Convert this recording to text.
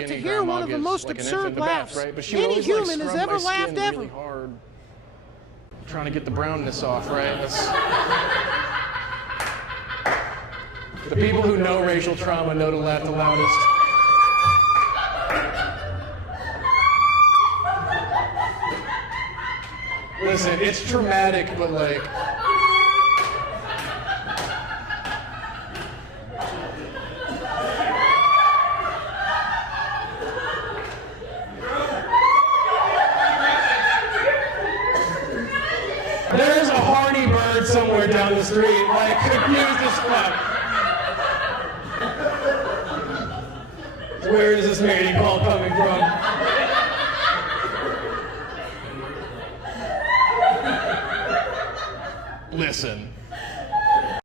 about to hear one of the most absurd laughs any human has ever laughed ever. Really hard, trying to get the brownness off, right? The people who know racial trauma know to laugh the loudest. Listen, it's traumatic, but like... There's a Hardy bird somewhere down the street, like, confused as fuck. Where is this mating call coming from? Listen.